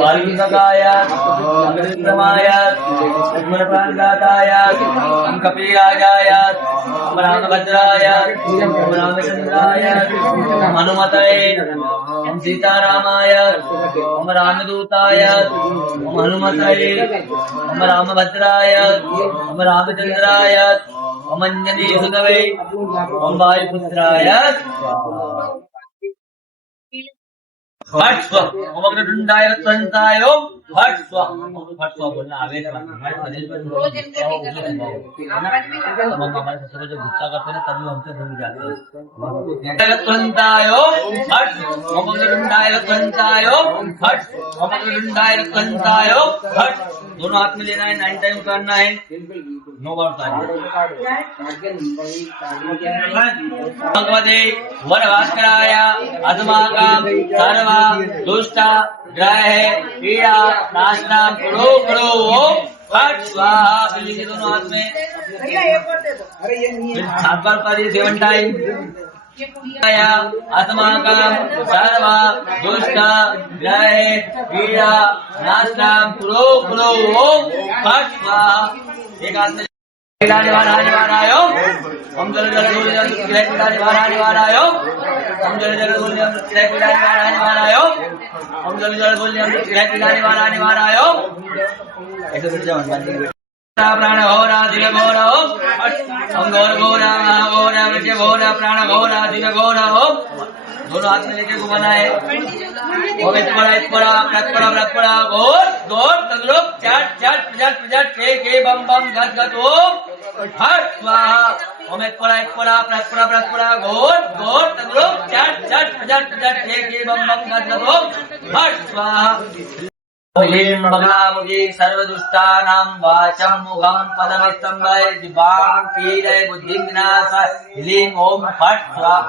वाल्मीकाय अग्निक्रमाय लक्ष्मणप्राणघाताय कपिराजाय रामभद्राय रामचंद्राय हनुमतये सीतारामाय रामदूताय हनुमतये रामभद्राय रामचंद्राय अंजनीसुतवे वायुपुत्राय भट स्व ओमग्रदुंडाय त्वंताय भट स्व बोलना आवेश में हमारे ससुर जो गुस्सा करते हैं तभी हमसे भूल जाते हैं त्वंताय भट ओमग्रदुंडाय त्वंताय भट ओमग्रदुंडाय त्वंताय भट दोनों हाथ में लेना है 9 टाइम करना है नो बार भगवते वरभास्कराय अस्माकं सर्वा दुष्टा ग्रह पीड़ा नाशना करो करो ओम फट स्वाहा। के दोनों हाथ में 7 बार पढ़िए 7 टाइम। अस्माकं सर्वा दुष्टा ग्रह पीड़ा नाशना करो करो ओम फट स्वाहा। एक हाथ में निवारायो हम जल जल बोल निवारायो हम जल जल बोल निवारायो हम जल जल बोल निवारायो ऐसे बैठ जाओ प्राण घोरा दिल घोरा हो हम घोर घोरा महाघोरा विजय घोरा प्राण घोरा दिल घोरा हो। दोनों हाथ में लेके घुमाना है घोर घोर तगलोक चाट चाट प्रजाट प्रजाट के बम बम घट घट ओम हट स्वाहा। ओम एक पड़ा घोर घोर तगलोक चाट चाट प्रजाट प्रजाट के बम बम घट घट ओम हट स्वाहा। ह्रीं बगलामुखी सर्वदुष्टानां वाचं मुखं पदमस्तंभय दिवां कीलय बुद्धिं विनाशाय ह्रीं ओम फट् स्वाहा।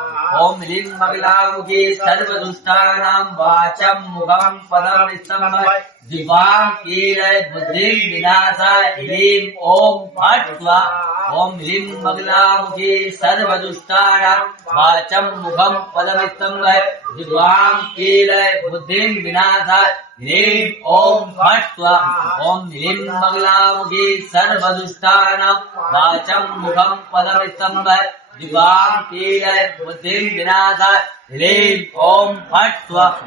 ओम ह्रीं बगलामुखी सर्वदुष्टानां वाचं मुखं पदमस्तंभय दिवां कीलय बुद्धिं विनाशाय ह्रीं ओम फट् स्वाहा। ओम ह्रीं बगलामुखी सर्वदुष्टानां वाचं मुखं पदमस्तंभय दिवां कीलय बुद्धिं विनाशाय ह्रीं ओम फट् स्वाहा। ओम ह्रीं बगलामुखी सर्वदुष्टानां वाचं मुखं पदमस्तंभय दिवां कीलय बुद्धिं विनाशाय ह्रीं ओम फट् स्वाहा।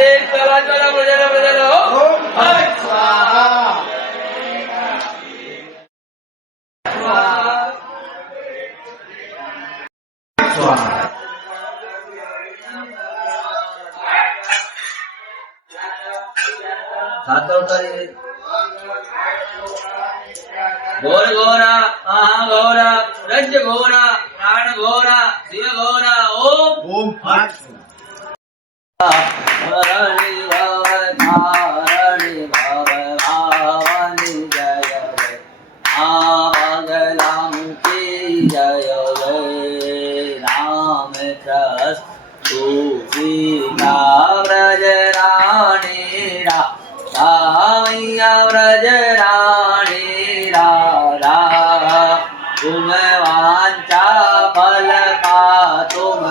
एक बजाओ फट् स्वाहा। घोर घोरा महाघोरा रज घोरा प्राण घोरा शिव घोरा ओम फट् हरणि भव धारणि भव भावनि जय जय बगलामुखी जय जय राम त्रस्तु सीता व्रज राणी व्रज राणी राधा तुम वांछा फल पा तुम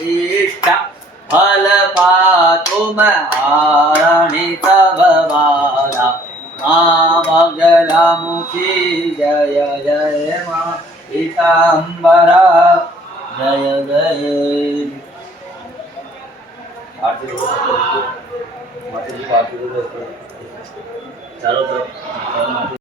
इष्ट फल पा तुम हारणि तव बाधा मां बगलामुखी जय जय मां पीताम्बरा जय जय। आरती चारों तरफ